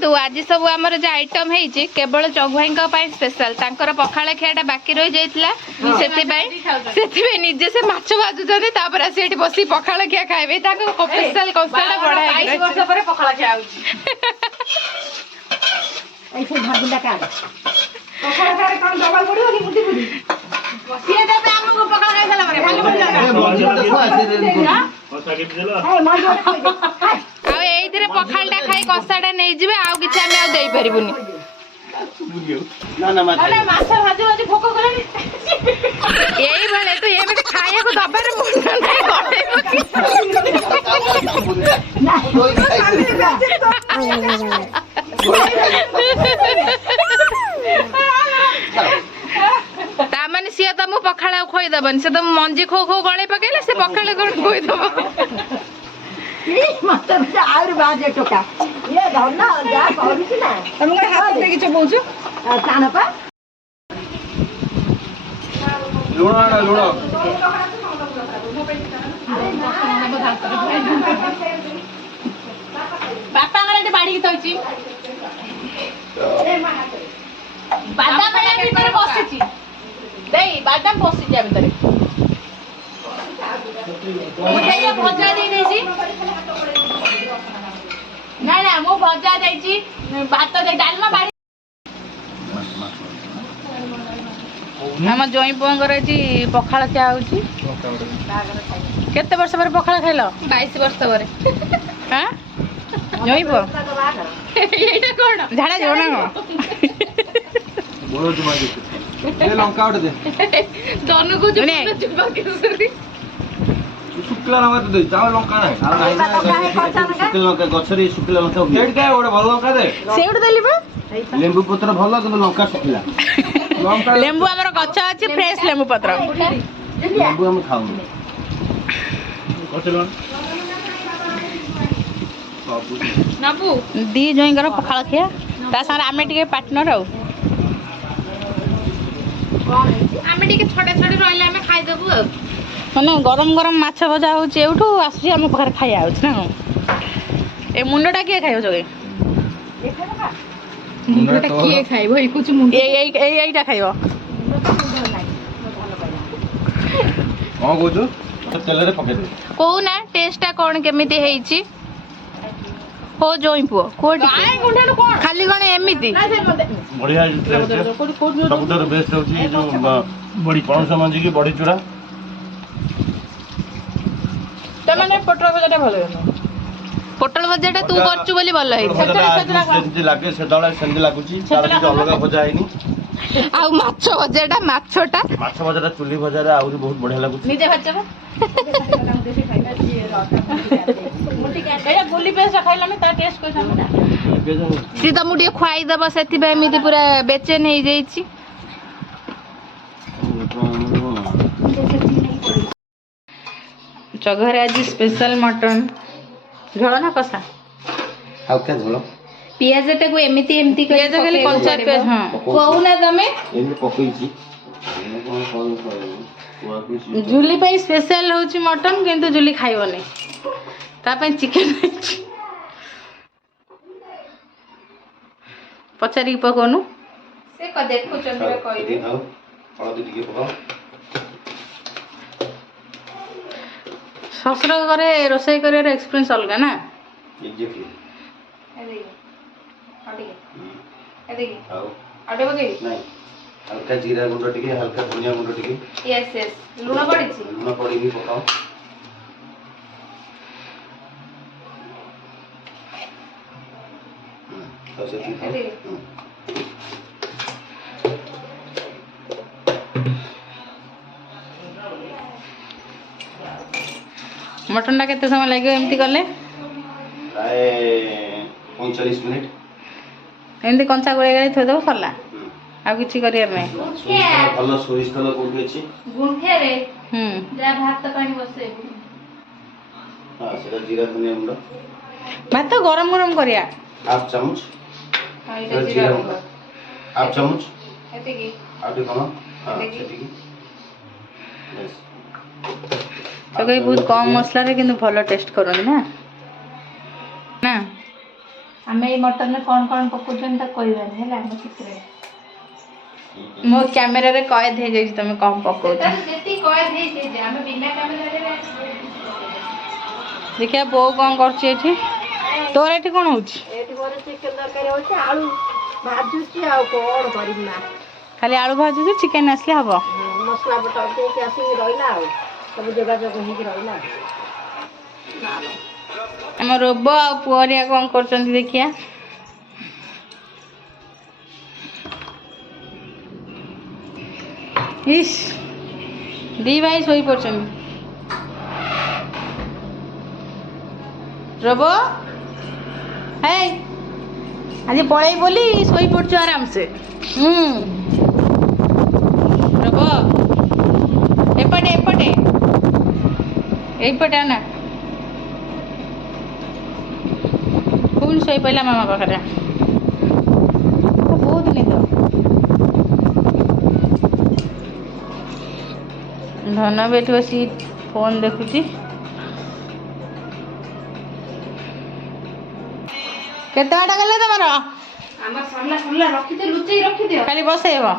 देखंतु आज सब आमर जो आइटम है केवल चगु भाई स्पेशल तांकर पखाला खियाटा बाकी रही जाइतिला से निजे से माछ भाजुचंदी तापर आसी एठी बसी पखाला खिया खाइबे ताको स्पेशल कौशल बड़ा है 22 वर्ष पर पखाला खिया होची ऐसे भागुला का पखाला खारे कोन डबल पड़ियो कि मुठी मुठी बसिए देबे हमको पखाला खाइ साला मारे भाग पड़ आ एइथिरे पखालटा खाइ कसाटा नै जिवे आ किछ हम आ देई परिबुनी ना ना माछ भाजी भाजी भोक करनी एई भले तो ए बेटे खाया को दबारे मुंड नै तामाने सिया त मु पखाला खोइ दबन से त मंजी खो खो गळे पकेले से पखाला कोन खोइ दब मत आउर बाजे टोका ये धन्ना जा करूछि ना तुमको हाथ देखि छ बोझु तानपा लुणा लुणा बापा गरे बाड़ी की तोची बादाम या भीतर बसिची देई बादाम बसिची आ भीतर मुझे ये भजा दे देजी ना ना मो भजा देजी भात दे डालमा बाड़ी हम जई पुंगर जी पखाला क्या होची केते वर्ष पर पखाला खाइलो 22 वर्ष पर हां जई पु एटा कोन झाडा जोना को बोलो तुम ये लंका उठ दे दोनों को चुपा के शुक्ला लंका दे ता लंका नाही शुक्ला लंका गछरी शुक्ला लंका सेड काय ओडे भल लंका दे सेड देली बा लेंबू पत्र भल କିନ୍ତୁ लंका शुक्ला लंका लेंबू हमर गछ अछि फ्रेश लेंबू पत्र लेंबू हम खाऊ कचलो नबू दी जइंगर पखाला खिया ता सारा आमे टिके पार्टनर आउ आमे टिके छोटे छोटे रहले आमे खाइ देबू माने गरम गरम माछ भजा होची एउठू आसी हम घर खाइ आउछ ना ए मुंडटा के खाइयो जगे ये खाबा मुंडटा के खाइबो ए कुछ मुंड एइटा खाइबो हां गोजो तेल रे पके दे को ना टेस्टटा कोन केमिति हेइची हो जोई पुओ कोडी आय गुंडानु कोन खाली कोन एमिति बढ़िया सबुतर बेस्ट होची जो बड़ी पणस मंजी की बड़ी चूड़ा तमने पोटल भजाटा भलो पोटल भजाटा तू करचु बोली भलो हेइ सेंति लागे से दळे सेंति लागुची तार कि अलग भजा हैनी आ माछ भजाटा चुली भजा रे आउरी बहुत बढ़िया लागुची निजे भजबा एटा गोली पेस्ट खाइलाने ता टेस्ट कोइ सामना सी त मुडी खुआई दबा सेति बे एमिति पूरा बेचेन हेइ जाईची चघरे आज स्पेशल मटन झोल ना कसा हाउ क्या झोल पियाजटा को एमिति एमिति पियाज खाली कंचा पियाज हां कहू ना तमे एमे पकईची जुली पे स्पेशल होची मटन किंतु जुली खाइबो नै ता पे चिकन पचारी पकोनु से क देखु चंद्र कहि हाउ हळदी टिके पकाओ ससुर घरे रोषेई कर एक्सपीरियंस अलग ना एग्जैक्टली नहीं हल्का जीरा गुंड टिके हल्का धनिया गुंड टिके यस यस लूण पड़िछि लूण पड़िनी पकाओ तो से ठीक मटन टा केते समय लागियो एमती करले प्राय 45 मिनिट एमती कंचा गोळे गळे थोय दबो सरला आ किछि करिया नै भलो सोरिस तेल कोठी अछि गुंठे रे जा भात पानी बसे हां सेटा जीरा धनिया गुंड भात गरम गरम करिया हाफ चम्मच हां इटा जीरा गुंड हाफ चम्मच एते की आटे कोन हां सेटी की बस तो बहुत कम मसला रे किंतु भलो टेस्ट करन ना ना आम मटन में कौन कौन पकाउछन त कहबानी है हम सिक्रेट मो कैमरा रे कैद हे जाई तमे कम पकाउछ जेती कैद हे जे हम बिना कैमरा रे देखिया बो कौन करछ एठी तोर एठी कोन होछ एठी बोले चिकन तरकारी होछ आलू भाजुची आ कोन करिम ना खाली आलू भाजू जे चिकन आसले हबो मसला बटा के आसी रहिला आ सब जगह जगह ही रहिला हम रोबो आ पुअरिया कौन करछन देखिया इस दी भाई सोई पड़छन रोबो हे आज पळाई बोली सोई पड़छ आराम से रोबो एपटे एपटे एपटे ना कौन सोई पहला मामा पाखरे बहुत निद धन बैठी बस फोन देखुची केते आटा गले तमरो हमर सरला सरला रखि दे लुचई रखि दे खाली बसेबो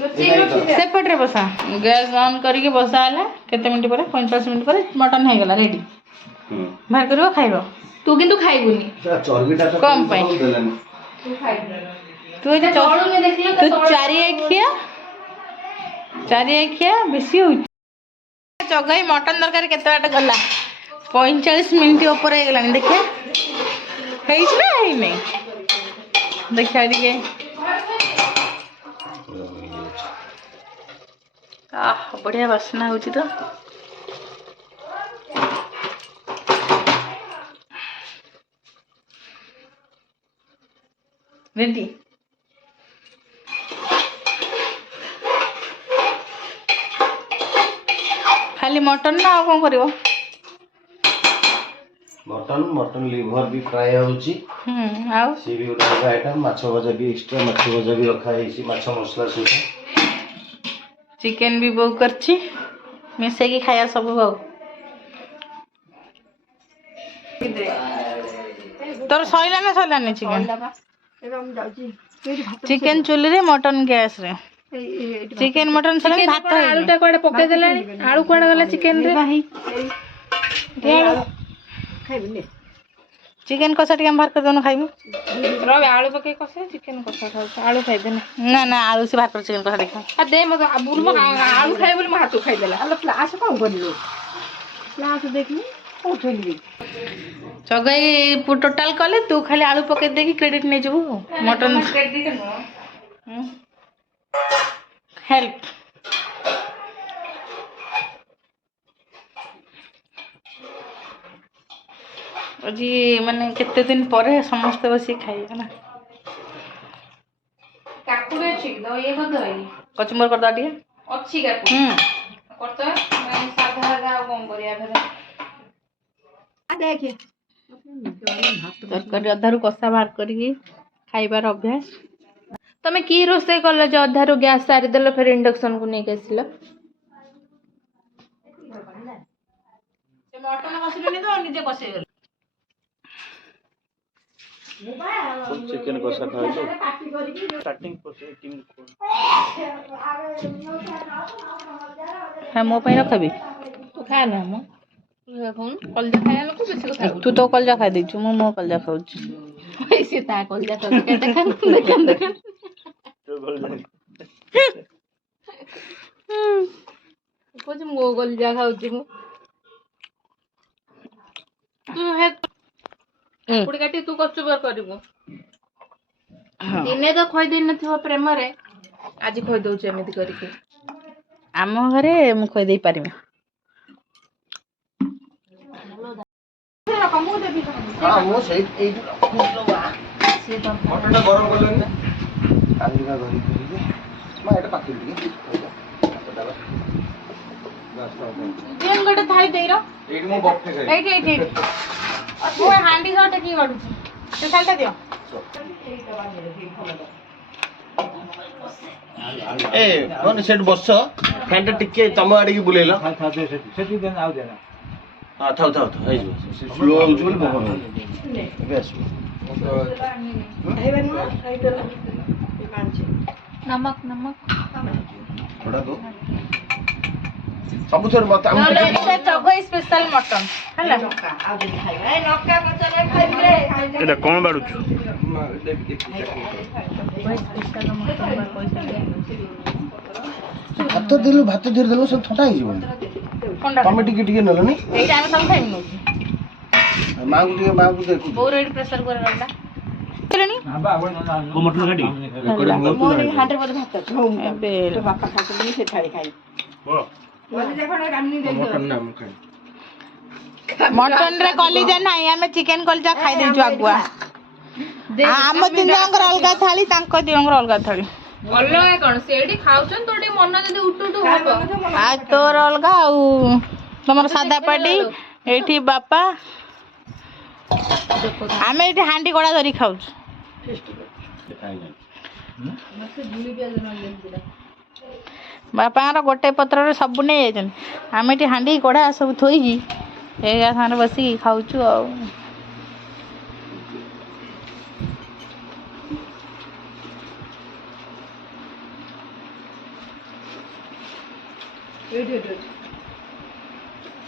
लुचई रखि दे सेपट रे बसा गैस ऑन करके बसा हला केते मिनिट पर 45 मिनिट पर मटन हे गेला रेडी बाहर करबो खाइबो तू किंतु खाइबुनी चर्बीटा तो कम पाई तू खाइ तू ये चौड़ू में देखियो तू चारि आखिया बेसी हो जगई मटन तरकारी केते बाट गला 45 मिनिट ऊपर हे गेलानी देखिया हेइछ ना हेइ नै देखिया दिके आह बढ़िया वासना होची तो रेडी खाली मटन ना आ कोन करिवो मटन लिवर भी फ्राई होची आउ सी भी उडा आइटम माछ भजा भी एक्स्ट्रा माछ भजा भी रखा है माछ मसला सहित चिकन भी बहु करछि मिसे की खाया सब बहु तोर सइला ना सइला नहीं चिकन एबे हम जाउची चिकन चुली रे मटन गैस रे चिकन मटन सला भात आलूटा कोडे पके देलानी आलू कोडे गला चिकन रे खाइबने चिकन कसा टिके बाहर कर दोनो खाइबो रबे आलू पके कसे चिकन कसा खाउ आलू खाइ देना ना ना आलू से बाहर कर चिकन कसा देखा आ दे मग बुल मग आलू खाइ बोली म हाथो खाइ देला अल्ल क्लास कोन करिलो क्लास देखनी उठली चगई टोटल कले तू खाली आलू पके देकी क्रेडिट नै जबू मटन हेल्प जी माने केते दिन परे समस्त बसी खाइबे ना काकुरे छिक दो ये मत होई कचुमर कर दा दिए अच्छी काकु करता मैं साधा साधा कोन करिया फेर आ देखे तरकारी अधारू कषा बाहर करके खाइबार अभ्यास तमे की रोसे कल जो अधारू गैस सारी देलो फिर इंडक्शन को नहीं आसिल मटन कसिलनी तो निजे कसे गेल चिकन कसा खाइ तो स्टार्टिंग प्रोसेस टीम को हां मो पई रखबी तू खा ना हम कलजा खाया लोग बेसी କଥା तू तो कलजा खाइ दैछु मो कलजा खाउछु ऐसे ता कलजा तो देखन तो कलजा कुछ मो कलजा खाउछु मु तू हे कुड़ी काटी तू कचुबर करिवो दिने तो खइ दिन नथिबो प्रेम रे आज खइ दउछु एमिति करके आम घरे मु खइ देई पारिमे हां मो सही ए मटनटा गरम करलेन आलिका घरी करिके मा एटा पाके दिए जेन गटे थाई देइरो एट मो बफे खाइ एठी ओ हांडी सटे की गडुची ते सालटा दियो ए कोन सेट बस फैनटा टिके तम आडी की बुलेला सेठी देन आउ देना हां थाउ थाउ थाउ स्लो होउछ बोली बहन बेस नमक नमक ସବୁଥିରେ ମତେ ନହେଲେ ଏଇଟା ଚଗଇ ସ୍ପେଶାଲ ମଟନ ହେଲା ଏଇଟା କଣ ବାଡୁଛୁ ଭାତ ଦେଲୁ ଭାତ ଧୀରେ ଦେଲୁ ସବୁ ଥଣ୍ଡା ହେଇଯିବନି ତମେ ଟିକେ ଟିକେ ନେଲନି ଏଇଟା ଆମେ ସବୁ ଖାଇବୁ ନଉଛୁ ମାଙ୍କୁ ଦେଖୁ ବୋଉ ଏଇଠି ପ୍ରେସର କୁକର ରହିଲା ମଟନ କାଟି ବାପା ଖାଇଥିଲି ସେ ଥାଳି ଖାଇ ମଟନ ରେ କଲିଜା ନାହିଁ ଆମେ ଚିକେନ କଲିଜା ଖାଇ ଦେଇଛୁ ଆଗୁଆ ଆମ ତିନି ଜଣଙ୍କର ଅଲଗା ଥାଳି ତାଙ୍କ ଦି ଜଣଙ୍କର ଅଲଗା ଥାଳି ଅଲଗା କଣ ସେଇଠି ଖାଉଛନ୍ତି ତୋ ଟିକେ ମନ ଯଦି ଉଠୁ ଉଠୁ ହବ ଆଉ ତୋର ଅଲଗା ଆଉ ତମର ସାଧା ପାଟି ଏଇଠି ବାପା ଆମେ ଏଇଠି ହାଣ୍ଡି କଡା ଧରି ଖାଉଛୁ ବାପାଙ୍କର ଗୋଟେ ପତ୍ରରେ ସବୁ ନେଇ ଯାଇଛନ୍ତି ଆମେ ଏଠି ହାଣ୍ଡି କଡା ସବୁ ଥୋଇକି ଏଇ ସାଙ୍ଗରେ ବସିକି ଖାଉଛୁ ଆଉ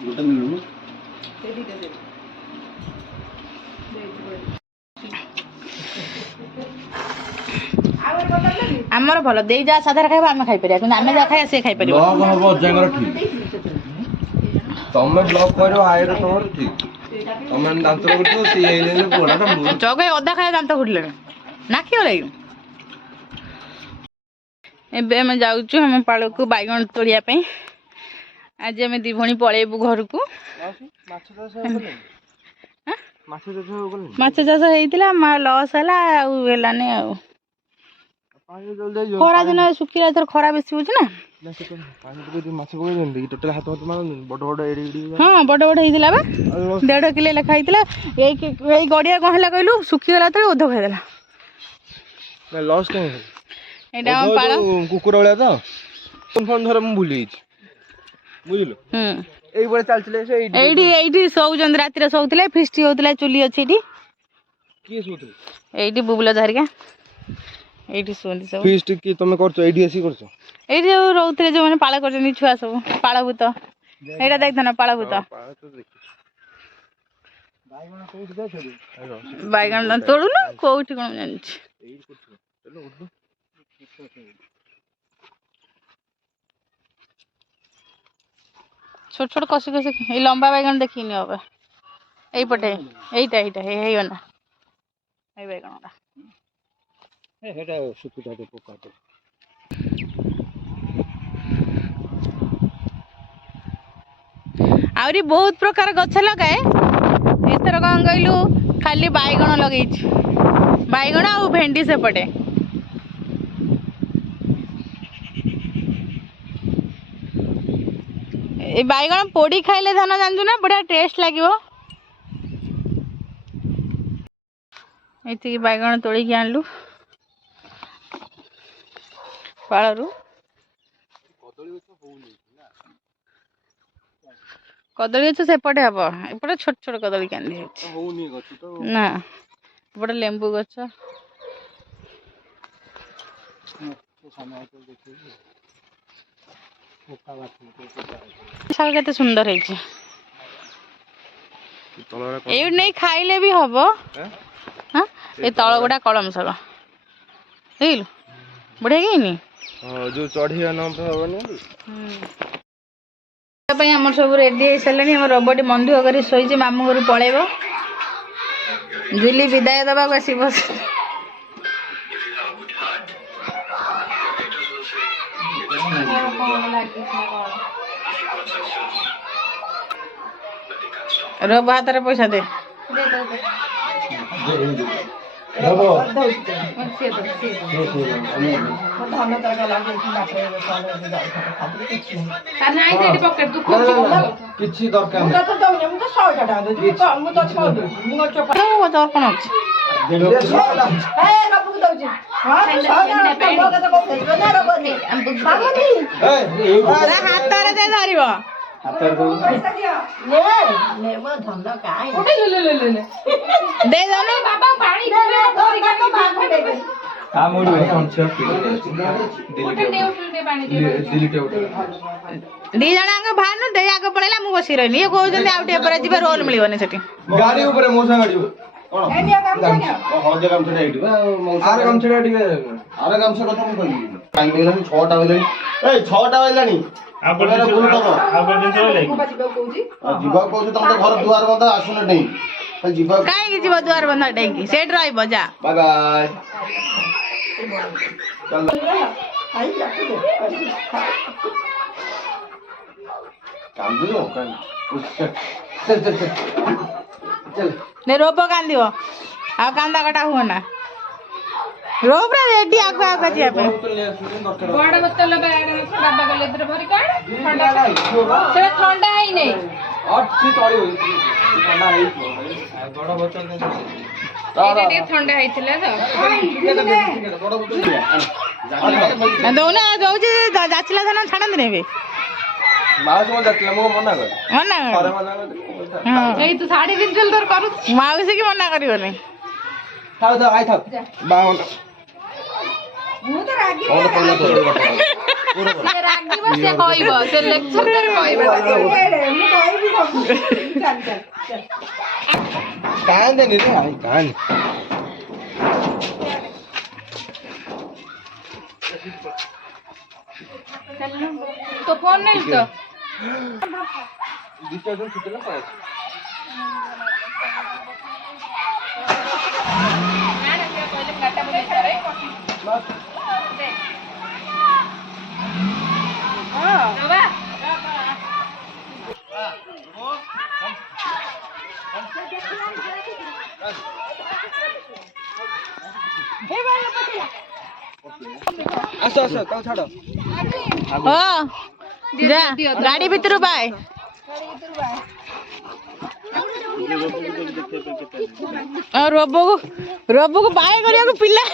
ଗୋଟେ ମିଳୁନି ଆମର ଭଲ ଦେଇ ଯାହା ସାଧାରେ ଖାଇବ ଆମେ ଖାଇପାରିବା କିନ୍ତୁ ଆମେ ଯାହା ଖାଇବା ସେ ଖାଇପାରିବ ବ୍ଲଗ ହବ ଅଜାଙ୍କର ଠିକ ତମେ ବ୍ଲଗ କରିବ ଆଇର ତମର ଠିକ ତମେ ଦାନ୍ତ କରୁଥିବ ସିଏ ହେଇଲେ ପୋଡାଟା ଜଗ ଅଧା ଖାଇବା ଦାନ୍ତ ଘୁଟିଲେଣି ନାଖିବ ଲାଗି ଏବେ ଆମେ ଯାଉଛୁ ଆମ ପାଳକୁ ବାଇଗଣ ତୋଳିବା ପାଇଁ ଆଜି ଆମେ ଦି ଭଉଣୀ ପଳେଇବୁ ଘରକୁ ମାଛ ଚାଷ ହେଇଥିଲା ଲସ୍ ହେଲା ଆଉ ହେଲାନି ଆଉ ଖରା ଦିନ ଶୁଖିଲା ଏଥର ଖରା ବେଶୀ ହଉଛି ନା ହଁ ବଡ ବଡ ହେଇଥିଲା ବା 1.5 କିଲୋ ଲେଖା ହେଇଥିଲା ଏଇ ଗଡିଆ କଣ ହେଲା କହିଲୁ ଶୁଖିଗଲା ତ ଓଧ ଖାଇଦେଲା ଲସ୍ କାହିଁ ଏଇଟା ଆମ ପାଳ କୁକୁର ଭଳିଆ ତ ଫୋନ ଧର ମୁଁ ଭୁଲି ଯାଇଛି ବୁଝିଲୁ ଏଇଭଳିଆ ଚାଲିଥିଲେ ଏଇଠି ଏଇଠି ଶୋଉଛନ୍ତି ରାତିରେ ଶୋଉଥିଲେ ଫିଷ୍ଟି ହଉଥିଲା ଚୁଲି ଅଛି ଏଠି କିଏ ଶୋଉଥିଲେ ଏଇଠି ବୁବୁଲ ଧରିକା ଏଇଠି ଶୁଅନ୍ତି ସବୁ ଫିଷ୍ଟ କି ତମେ କରୁଛ ଏଇଠି ଆସି କରୁଛ ଏଇଠି ଯୋଉ ରହୁଥିଲେ ଯୋଉମାନେ ପାଳ କରିଛନ୍ତି ଛୁଆ ସବୁ ପାଳଭୂତ ଏଇଟା ଦେଖିଥାନ ପାଳଭୂତ ବାଇଗଣ ତୋଳୁନ କୋଉଠି କଣ ଜାଣିଛି ଛୋଟ ଛୋଟ କଷି କଷି ଏଇ ଲମ୍ବା ବାଇଗଣ ଦେଖିନି ହବ ଏଇପଟେ ଏଇଟା ହେଇଗଲା ଏଇ ବାଇଗଣଟା ଆହୁରି ବହୁତ ପ୍ରକାର ଗଛ ଲଗାଏ ଏଥର କଣ କହିଲୁ ଖାଲି ବାଇଗଣ ଲଗେଇଛି ବାଇଗଣ ଆଉ ଭେଣ୍ଡି ସେପଟେ ଏ ବାଇଗଣ ପୋଡି ଖାଇଲେ ଧାନ ଜାଣିଛୁ ନା ବଢିଆ ଟେଷ୍ଟ ଲାଗିବ ଏତିକି ବାଇଗଣ ତୋଳିକି ଆଣିଲୁ ପାଳରୁ କଦଳୀ ଗଛ ସେପଟେ ହବ ଏପଟେ ଛୋଟ ଛୋଟ କଦଳୀ କାନ୍ଦି ଅଛି ନା ଏପଟେ ଲେମ୍ବୁ ଗଛ ଶାଗ କେତେ ସୁନ୍ଦର ହେଇଛି ଏଇଠି ନେଇ ଖାଇଲେ ବି ହବ ଏ ତଳ ଗୁଡା କଳମ ଶାଗ ଦେଖିଲୁ ବଢିଆ ହେଇନି ଯୋଉ ଚଢିବା ହବନି ପାଇଁ ଆମର ସବୁ ରେଡି ହେଇସାରିଲାଣି ଆମର ରୋବଟ ମନ୍ଦିର କରି ଶୋଇଛି ମାମୁଁ ଘରୁ ପଳେଇବ ଝିଲି ବିଦାୟ ଦେବାକୁ ଆସି ବସ ରୋବ ହାତରେ ପଇସା ଦେ କିଛି ଦରକାର ହାତରେ ଦେ ଧରିବ ନେ ମୋ ଧନ କାଇଁ दे दो ना बाबा पानी दी जणांग भानु दे आग पळेला मु बसी रहनी ये कहउजंदी आउटे पर जिबे रोल मिलिबनी सेठी गाड़ी ऊपर मोसा गाड़ी ହଳଦିଆ ଗାମଛାଟା ଏଇଠି ବା आरे कम छेड़ा ठीक है ଆର ଗାମଛା କଥା ମୁଁ କହିବି ଟାଇମ୍ ହେଇଗଲାଣି 6ଟା ବାଜିଲାଣି ଏଇ 6ଟା ବାଜିଲାଣି ଯିବାକୁ କହୁଛି ତମେ ତ ଘର ଦୁଆର ବନ୍ଧ ଆସୁନ ନେଇ ଯିବାକୁ काहे की जीव द्वार बंधा डेंकी सेठ रही बजा बाय बाय चल କାନ୍ଦୁଛ चल चल चल चल ने रोप कांदियो आ कांदा कटा हुआ ना रोप रे रेडी आगो आगो जिया पे बड़ बोतल डब्बा गले इधर भरी काढ ठंडा से ठंडा है नहीं अच्छी तळी होई ठंडा है बड़ बोतल दे एरे टे ठंडा हैथिला तो बड़ बोतल दौना दौजी जाचिला धन छाडन नेबे माउस मो जातला मो मना कर मना अरे मना कर एई तू साड़ी पिंचल तर करू माउसी की मना करिवनी थाव थाव आइ थाव बावन ମୁଁ ତ ରାଗି से रागी बस से कहइबो से लेक्चर कर कहइबो ମୁଁ କହିବି ସବୁ ଚାଲ ଚାଲ ଚାଲ कान दे रे आई कान तो फोन नहीं तो डिस्टर्ब छुटला पास आसो आसो ताऊ छाड़ो ओ जा गाड़ी भीतर बाय और रोबो को बाय करिया को पिल्ला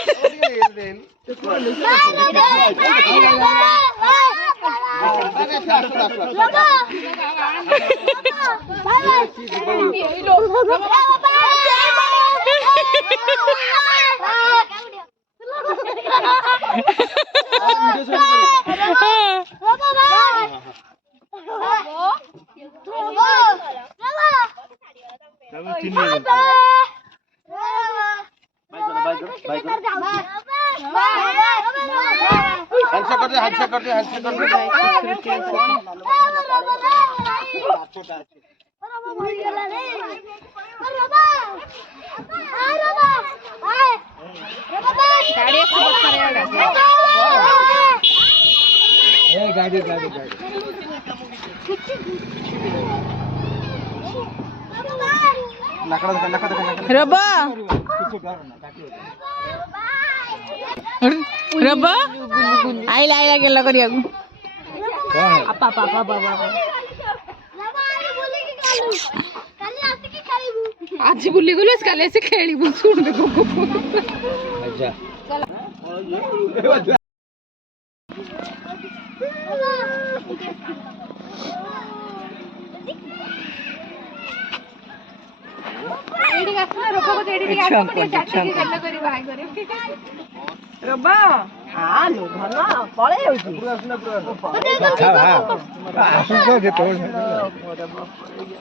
handshake कर दे गाड़ी रबा रबा आइला आइला गेला करिया को आपा पापा बाबा आज बुली गलस काले से खेलिबु सुन देखो अच्छा ରବା ଆଲୋ ଧନ ପଳେଇ ଯାଉଛି